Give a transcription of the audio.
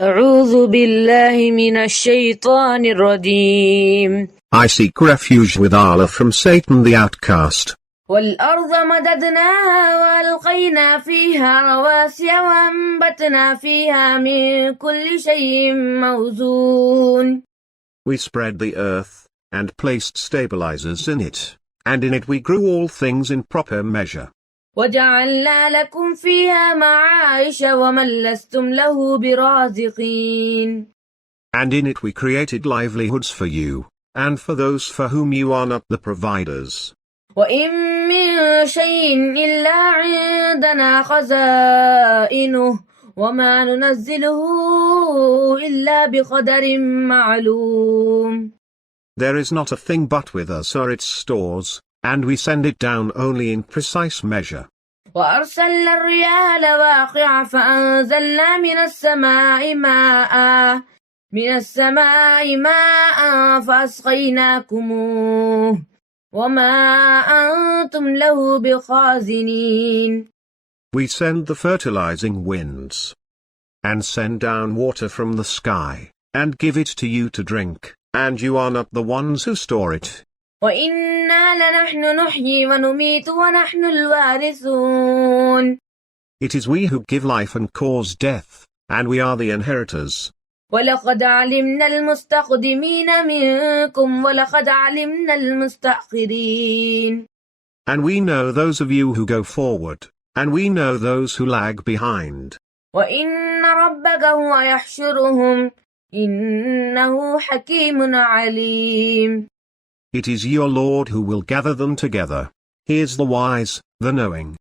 أعوذ بالله من الشيطان الرجيم. I seek refuge with Allah from Satan the outcast. والأرض مددناها وألقينا فيها رواسي وأنبتنا فيها من كل شيء موزون. We spread the earth, and placed stabilizers in it, and in it we grew all things in proper measure. وجعلنا لكم فيها معايش ومن لستم له برازقين. And in it we created livelihoods for you, and for those for whom you are not the providers. وإن من شيء إلا عندنا خزائنه وما ننزله إلا بقدر معلوم. There is not a thing but with us are its stores, and we send it down only in precise measure. وأرسلنا الرياح لواقع فأنزلنا من السماء ماء فأسقيناكموه وما أنتم له بخازنين. We send the fertilizing winds, and send down water from the sky, and give it to you to drink, and you are not the ones who store it. وإنا لنحن نحيي ونميت ونحن الوارثون. It is we who give life and cause death, and we are the inheritors. ولقد علمنا المستقدمين منكم ولقد علمنا المستأخرين. And we know those of you who go forward, and we know those who lag behind. وإن ربك هو يحشرهم إنه حكيم عليم. It is your Lord who will gather them together. He is the wise, the knowing.